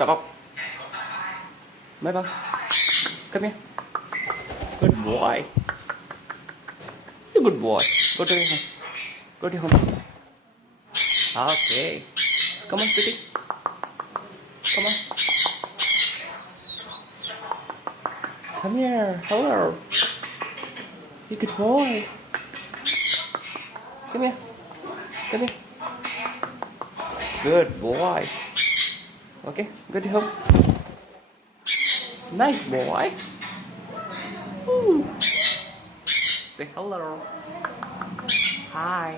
Stop up. Bye bye. Come here. Good boy. You're a good boy. Go to your home. Go to your home. Okay. Come on, sweetie. Come on. Come here. Hello. You good boy. Come here. Come here. Good boy. Okay, go to home. Nice boy. Ooh. Say hello. Hi.